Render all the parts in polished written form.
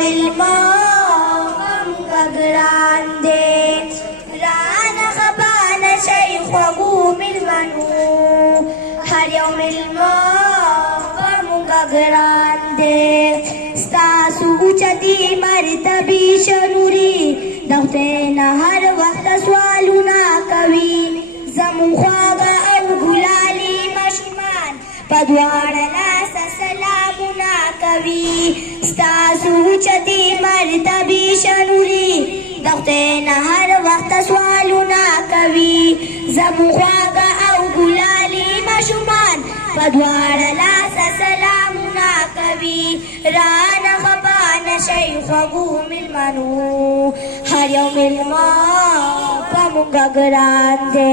الموقع grande رانا خبان شيخ وقوم المنو هر يوم الموقع grande ستاسو اوچتی مرتبی شنوری دغتینا هر وقت سوالونا کوي زمون خواغا او گلالی مشمان پدوار لاس سلامونا کوي ستاسو اوچتی مرتبی شنوری دغتینا هر وقت سوالونا کوي زمون خواغا او گلالی مشمان پدوار لاس سلامونا کوي رانا خبان شيخ وقوم المنو هر يوم الموقع grande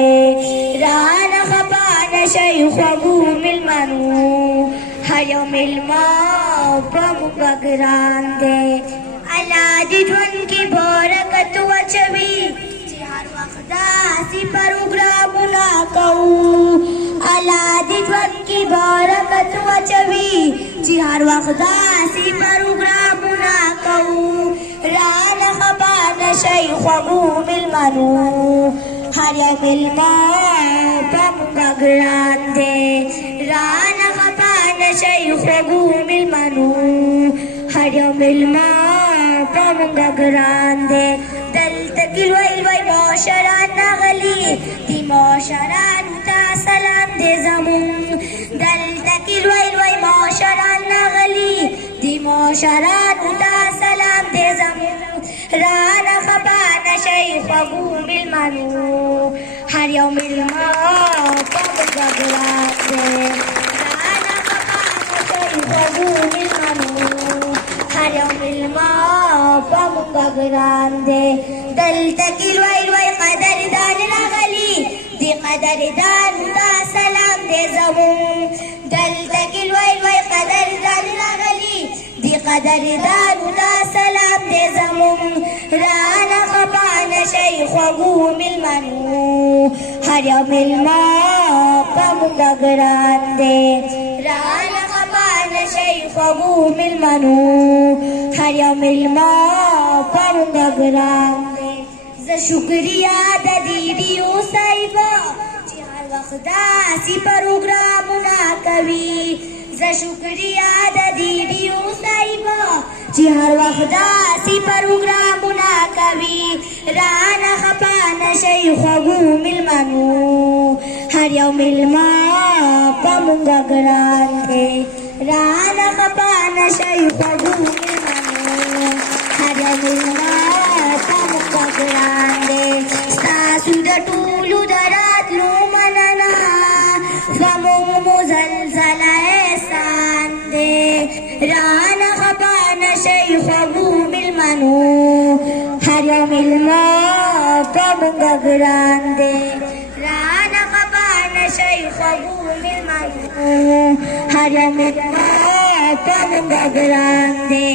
رانا خبان شيخ وقوم المنو هر يوم الموقع grande الله دې ژوند کې برکت واچوي چې هر وخت داسې پروګرامونه کوو الله دې ژوند کې برکت واچوي چې هر وخت داسې پروګرامونه کوو رانا خبان شيخ وقوم المنو هر يوم الموقع grande رانا خبان شيخ وقوم المنو هر يوم الموقع grande دلته کې لوی معاشران راغلي دي معاشران ته سلام دې زمون دلته کې لوی معاشران راغلي دي معاشران ته سلام دې زمون رانا خبان شيخ وقوم المنو هر يوم الموقع grande رانا خبان شيخ وقوم المنو هر يوم الموقع grande دلته کې لوی قدردان راغلي دي قدردان ته سلام دې زمون دلته کې لوی قدردان راغلي دي قدردان ته سلام دې زمون رانا خبان شيخ وقوم المنو هر يوم الموقع grande رانا خبان شيخ وقوم المنو هر يوم الموقع grande ز شکریا د دیدیو صاحبا چې هر وخت داسې پروګرامونه کوي ز شکریا د دیدیو صاحبا چې هر وخت داسې پروګرامونه کوي رانا خبان شيخ وقوم المنو هر يوم الموقع grande رانا خبان شيخ وقوم المنو هر يوم الموقع grande ستاسو د ټولو د راتلو مننه زموږ مزلزله احسان دی رانا خبان شيخ وقوم المنو هر يوم الموقع grande رانا خبان شيخ وقوم المنو هر يوم الموقع grande